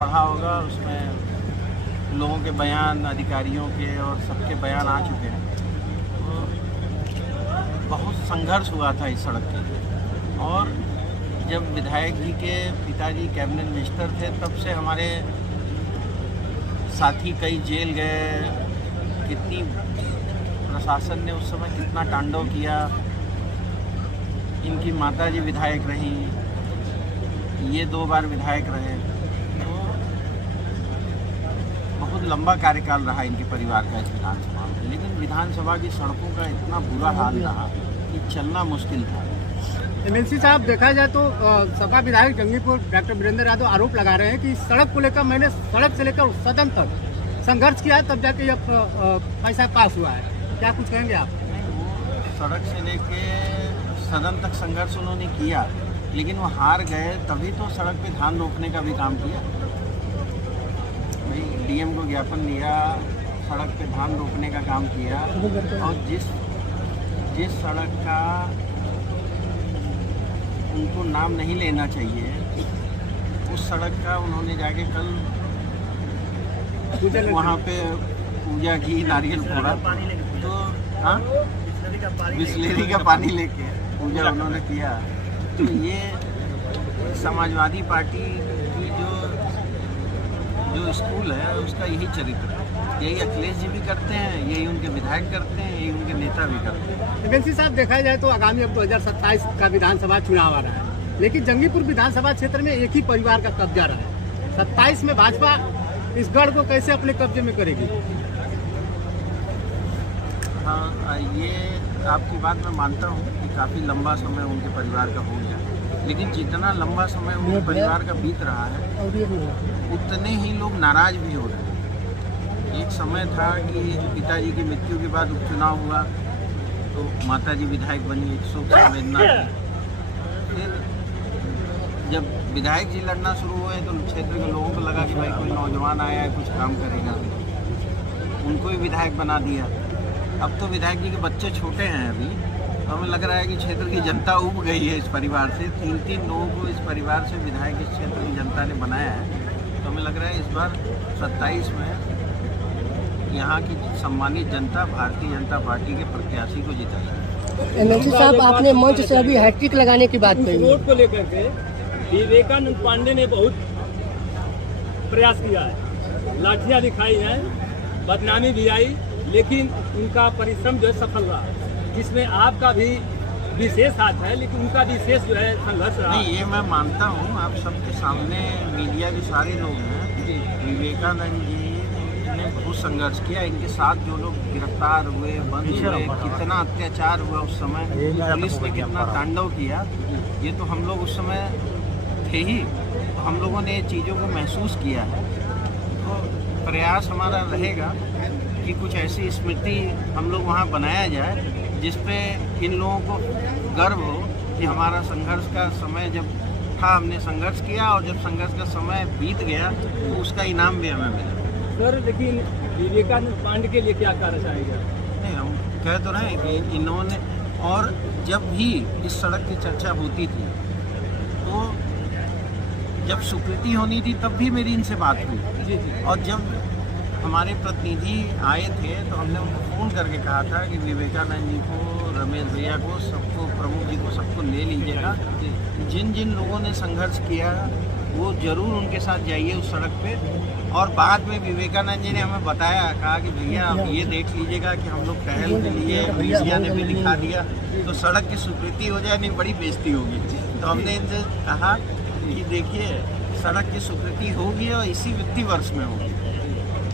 पढ़ा होगा, उसमें लोगों के बयान, अधिकारियों के और सबके बयान आ चुके हैं। तो बहुत संघर्ष हुआ था इस सड़क के लिए। और जब विधायक जी के पिताजी कैबिनेट मिनिस्टर थे तब से हमारे साथी कई जेल गए। कितनी प्रशासन ने उस समय कितना तांडव किया। इनकी माताजी विधायक रहीं, ये 2 बार विधायक रहे। बहुत लंबा कार्यकाल रहा इनके परिवार का इस विधानसभा में, लेकिन विधानसभा की सड़कों का इतना बुरा हाल रहा कि चलना मुश्किल था। एमएलसी साहब, देखा जाए तो सपा विधायक जंगीपुर डॉक्टर वीरेंद्र यादव आरोप लगा रहे हैं कि सड़क को लेकर मैंने सड़क से लेकर सदन तक संघर्ष किया है, तब जाके यह पैसा पास हुआ है। क्या कुछ कहेंगे आप? सड़क से लेके सदन तक संघर्ष उन्होंने किया, लेकिन वो हार गए, तभी तो सड़क पे धान रोपने का भी काम किया। डीएम को ज्ञापन दिया, सड़क पे धान रोपने का काम किया। और जिस सड़क का उनको नाम नहीं लेना चाहिए, उस सड़क का उन्होंने जाके कल वहाँ पे पूजा की, नारियल फोड़ा। तो हाँ, बिस्लेरी का पानी लेके पूजा उन्होंने किया। तो ये समाजवादी पार्टी की जो स्कूल है उसका यही चरित्र है। यही अखिलेश जी भी करते हैं, यही उनके विधायक करते हैं, यही उनके नेता भी करते हैं। एमएलसी साहब, देखा जाए तो आगामी अब 2027 का विधानसभा चुनाव आ रहा है, लेकिन जंगीपुर विधानसभा क्षेत्र में एक ही परिवार का कब्जा रहा है। 27 में भाजपा इस गढ़ को कैसे अपने कब्जे में करेगी? हाँ, ये आपकी बात मैं मानता हूँ कि काफ़ी लंबा समय उनके परिवार का हो गया, लेकिन जितना लंबा समय उनके परिवार का बीत रहा है उतने ही लोग नाराज भी हो रहे हैं। एक समय था कि पिताजी की मृत्यु के बाद उपचुनाव हुआ तो माताजी विधायक बनी, एक शोक संवेदना थी। फिर जब विधायक जी लड़ना शुरू हुए तो क्षेत्र के लोगों को लगा कि भाई कोई नौजवान आया है, कुछ काम करेगा, उनको भी विधायक बना दिया। अब तो विधायक जी के बच्चे छोटे हैं अभी, तो हमें लग रहा है कि क्षेत्र की जनता उब गई है इस परिवार से। 3 लोगों को इस परिवार से विधायक इस क्षेत्र की जनता ने बनाया है। तो हमें लग रहा है इस बार 27 में यहाँ की सम्मानित जनता भारतीय जनता पार्टी के प्रत्याशी को जिताएगी। एमएलसी साहब, आपने मंच से अभी हैट्रिक लगाने की बात कही। वोट को लेकर के विवेकानंद पांडे ने बहुत प्रयास किया है, लाठियां दिखाई हैं, बदनामी भी आई, लेकिन उनका परिश्रम जो है सफल रहा, जिसमें आपका भी विशेष हाथ है, लेकिन उनका विशेष जो है संघर्ष रहा। नहीं, ये मैं मानता हूँ, आप सबके सामने मीडिया के सारे लोग हैं। विवेकानंद जी ने बहुत संघर्ष किया, इनके साथ जो लोग गिरफ्तार हुए, बंद हुए, कितना अत्याचार हुआ उस समय, पुलिस ने कितना तांडव किया, ये तो हम लोग उस समय थे ही। तो हम लोगों ने चीज़ों को महसूस किया है। तो प्रयास हमारा रहेगा कि कुछ ऐसी स्मृति हम लोग वहाँ बनाया जाए जिसपे इन लोगों को गर्व हो कि हमारा संघर्ष का समय जब था हमने संघर्ष किया, और जब संघर्ष का समय बीत गया तो उसका इनाम भी हमें मिला। सर, लेकिन विवेकानंद पांडे के लिए क्या कहना चाहेंगे? नहीं, हम कह तो रहे हैं कि इन्होंने, और जब भी इस सड़क की चर्चा होती थी तो जब स्वीकृति होनी थी तब भी मेरी इनसे बात हुई। और जब हमारे प्रतिनिधि आए थे तो हमने उनको फ़ोन करके कहा था कि विवेकानंद जी को, रमेश भैया को, सबको, प्रमुख जी को, सबको ले लीजिएगा। जिन जिन लोगों ने संघर्ष किया वो ज़रूर उनके साथ जाइए उस सड़क पे। और बाद में विवेकानंद जी ने हमें बताया, कहा कि भैया आप ये देख लीजिएगा कि हम लोग टहल के लिए, मीडिया ने भी दिखा दिया, तो सड़क की स्वीकृति हो जाए, नहीं बड़ी बेइज्जती होगी। तो हमने इनसे कहा कि देखिए, सड़क की स्वीकृति होगी और इसी वित्तीय वर्ष में होगी।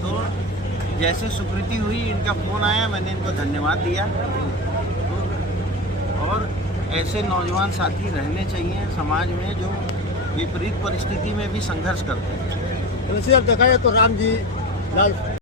तो जैसे स्वीकृति हुई, इनका फ़ोन आया, मैंने इनको धन्यवाद दिया। और ऐसे नौजवान साथी रहने चाहिए समाज में जो विपरीत परिस्थिति में भी संघर्ष करते हैं। देखा जाए तो राम जी लाल